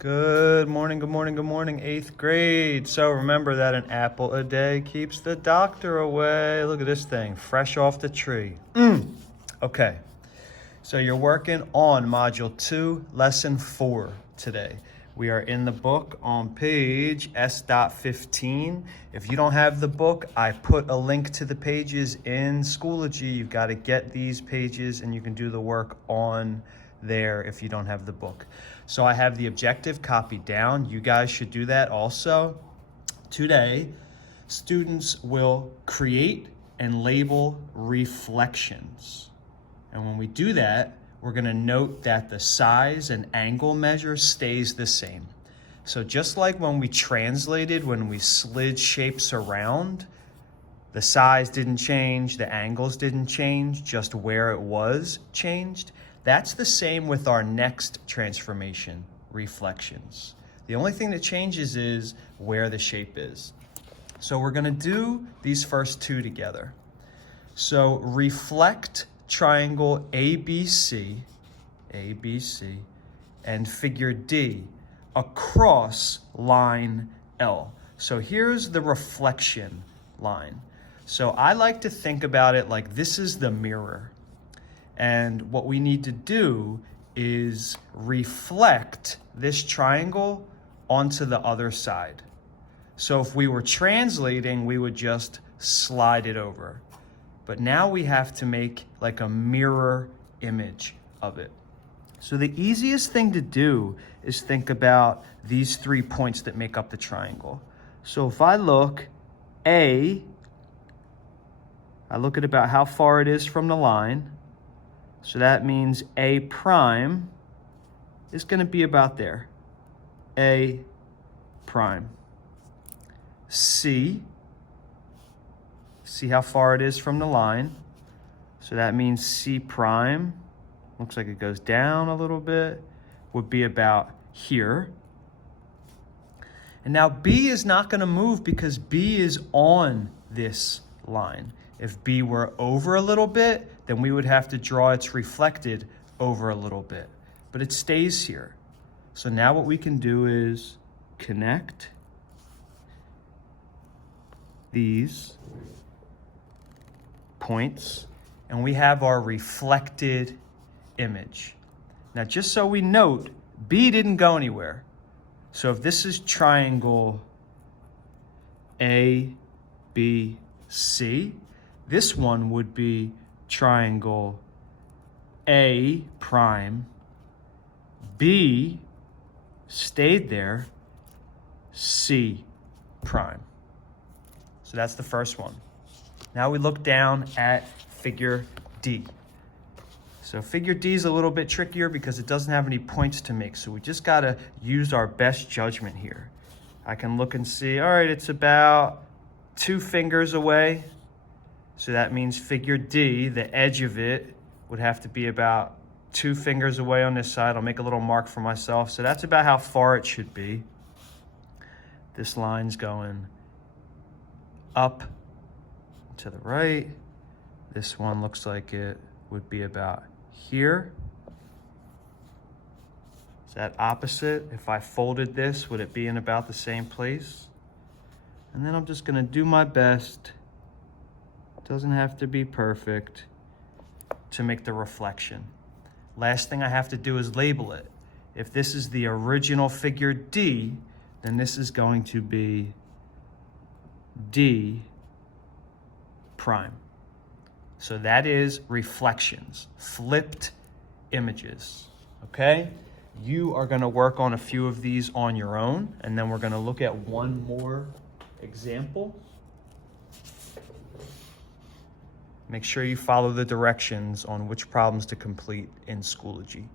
Good morning, good morning, good morning, 8th grade. So remember that an apple a day keeps the doctor away. Look at this thing, fresh off the tree. Okay, so you're working on Module 2, Lesson 4 today. We are in the book on page S.15. If you don't have the book, I put a link to the pages in Schoology. You've got to get these pages and you can do the work on there if you don't have the book. So I have the objective copied down. You guys should do that also. Today, students will create and label reflections. And when we do that, we're going to note that the size and angle measure stays the same. So just like when we translated, when we slid shapes around, the size didn't change, the angles didn't change, just where it was changed. That's the same with our next transformation, reflections. The only thing that changes is where the shape is. So we're going to do these first two together. So reflect triangle ABC, and figure D across line L. So here's the reflection line. So I like to think about it like this is the mirror. And what we need to do is reflect this triangle onto the other side. So if we were translating, we would just slide it over. But now we have to make like a mirror image of it. So the easiest thing to do is think about these 3 points that make up the triangle. So if I look, I look at about how far it is from the line. So that means A prime is going to be about there. A prime. C, see how far it is from the line. So that means C prime, looks like it goes down a little bit, would be about here. And now B is not going to move because B is on this line. If B were over a little bit, then we would have to draw its reflected over a little bit. But it stays here. So now what we can do is connect these points, and we have our reflected image. Now, just so we note, B didn't go anywhere. So if this is triangle ABC, this one would be triangle A prime, B stayed there, C prime. So that's the first one. Now we look down at figure D. So figure D is a little bit trickier because it doesn't have any points to make. So we just gotta use our best judgment here. I can look and see, all right, it's about 2 fingers away. So that means figure D, the edge of it, would have to be about 2 fingers away on this side. I'll make a little mark for myself. So that's about how far it should be. This line's going up to the right. This one looks like it would be about here. Is that opposite? If I folded this, would it be in about the same place? And then I'm just gonna do my best. Doesn't have to be perfect to make the reflection. Last thing I have to do is label it. If this is the original figure D, then this is going to be D prime. So that is reflections, flipped images, okay? You are gonna work on a few of these on your own, and then we're gonna look at one more example. Make sure you follow the directions on which problems to complete in Schoology.